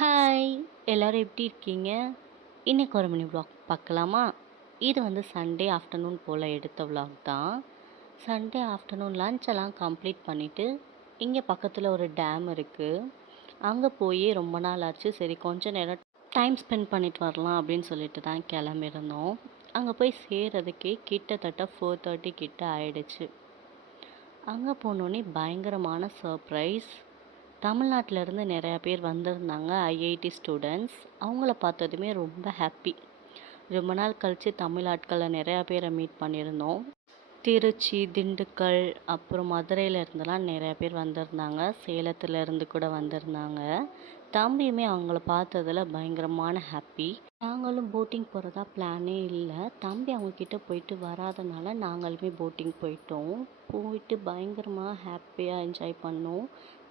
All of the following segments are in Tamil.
ஹாய் எல்லோரும் எப்படி இருக்கீங்க? இன்றைக்கி ஒரு மினி vlog பார்க்கலாமா? இது வந்து சண்டே ஆஃப்டர்நூன் போல் எடுத்த vlog தான். சண்டே ஆஃப்டர்நூன் லஞ்செல்லாம் கம்ப்ளீட் பண்ணிவிட்டு இங்கே பக்கத்தில் ஒரு டேம் இருக்குது. அங்கே போய் ரொம்ப நாள் ஆச்சு, சரி கொஞ்ச நேரம் டைம் ஸ்பெண்ட் பண்ணிட்டு வரலாம் அப்படின்னு சொல்லிட்டு தான் கிளம்பியிருந்தோம். அங்கே போய் சேர்றதுக்கே கிட்டத்தட்ட 4:30 கிட்ட ஆயிடுச்சு. அங்கே போனோடனே பயங்கரமான சர்ப்ரைஸ். தமிழ்நாட்டிலேருந்து நிறையா பேர் வந்திருந்தாங்க, ஐஐடி ஸ்டூடெண்ட்ஸ். அவங்கள பார்த்ததுமே ரொம்ப ஹாப்பி. ரொம்ப நாள் கழித்து தமிழ் ஆட்களை நிறையா பேரை மீட் பண்ணியிருந்தோம். திருச்சி, திண்டுக்கல், அப்புறம் மதுரையில் இருந்தெல்லாம் நிறையா பேர் வந்திருந்தாங்க. சேலத்துலேருந்து கூட வந்திருந்தாங்க. தம்பியுமே அவங்கள பார்த்ததில் பயங்கரமான ஹாப்பி. நாங்களும் போட்டிங் போகிறதா பிளானே இல்லை. தம்பி அவங்கக்கிட்ட போயிட்டு வராதனால நாங்களுமே போட்டிங் போயிட்டு பயங்கரமாக ஹாப்பியாக என்ஜாய் பண்ணோம்.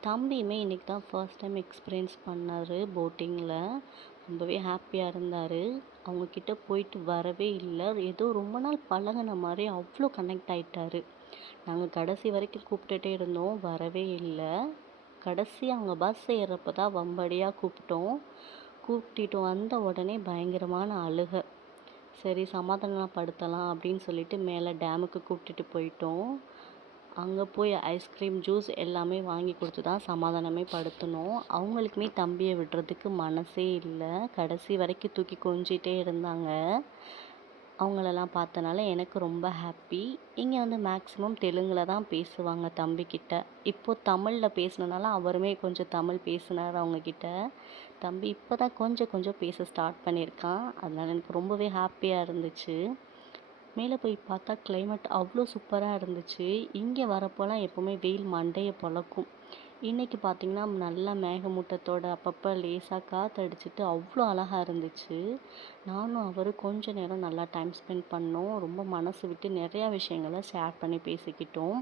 தம்பியுமே இன்றைக்கி தான் ஃபர்ஸ்ட் டைம் எக்ஸ்பீரியன்ஸ் பண்ணார் போட்டிங்கில். ரொம்பவே ஹாப்பியாக இருந்தார். அவங்கக்கிட்ட போயிட்டு வரவே இல்லை. ஏதோ ரொம்ப நாள் பழகின மாதிரி அவ்வளோ கனெக்ட் ஆகிட்டார். நாங்கள் கடைசி வரைக்கும் கூப்பிட்டுட்டே இருந்தோம், வரவே இல்லை. கடைசி அவங்க பஸ் ஏறுறப்ப தான் வம்படியாக கூப்பிட்டுட்டு வந்த உடனே பயங்கரமான அழுகை. சரி சமாதானப்படுத்தலாம் அப்படின்னு சொல்லிட்டு மேலே டேமுக்கு கூப்பிட்டுட்டு போயிட்டோம். அங்கே போய் ஐஸ்கிரீம், ஜூஸ் எல்லாமே வாங்கி கொடுத்து தான் சமாதானமே படுத்தினோம். அவங்களுக்குமே தம்பியை விடுறதுக்கு மனசே இல்லை. கடைசி வரைக்கும் தூக்கி கொஞ்சிட்டே இருந்தாங்க. அவங்களெல்லாம் பார்த்தனால எனக்கு ரொம்ப ஹாப்பி. இங்கே வந்து மேக்ஸிமம் தெலுங்கில் தான் பேசுவாங்க தம்பிக்கிட்ட. இப்போது தமிழில் பேசினனால அவருமே கொஞ்சம் தமிழ் பேசினார் அவங்கக்கிட்ட. தம்பி இப்போ தான் கொஞ்சம் பேச ஸ்டார்ட் பண்ணியிருக்கான். அதனால் எனக்கு ரொம்பவே ஹாப்பியாக இருந்துச்சு. மேலே போய் பார்த்தா கிளைமேட் அவ்வளோ சூப்பராக இருந்துச்சு. இங்கே வரப்போலாம் எப்போவுமே வெயில் மண்டையை பொளக்கும். இன்றைக்கி பார்த்திங்கன்னா நல்லா மேகமூட்டத்தோட அப்பப்போ லேசாக காற்றடிச்சிட்டு அவ்வளோ அழகாக இருந்துச்சு. நானும் அவரும் கொஞ்ச நேரம் நல்லா டைம் ஸ்பெண்ட் பண்ணோம். ரொம்ப மனசு விட்டு நிறையா விஷயங்களை ஷேர் பண்ணி பேசிக்கிட்டோம்.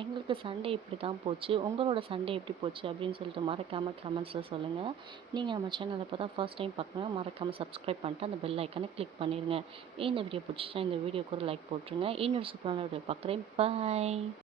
எங்களுக்கு சண்டே இப்படி தான் போச்சு. உங்களோட சண்டே எப்படி போச்சு அப்படின்னு சொல்லிட்டு மறக்காமல் கமெண்ட்ஸில் சொல்லுங்கள். நீங்கள் நம்ம சேனலை இப்போ தான் ஃபர்ஸ்ட் டைம் பார்க்கணும், மறக்காமல் சப்ஸ்கிரைப் பண்ணிட்டு அந்த பெல் ஐக்கனை கிளிக் பண்ணிடுங்க. இந்த வீடியோ பிடிச்சிட்டா இந்த வீடியோக்கு ஒரு லைக் போட்டுருங்க. இன்னொரு சூப்பரான வீடியோ பார்க்குறேன். பாய்.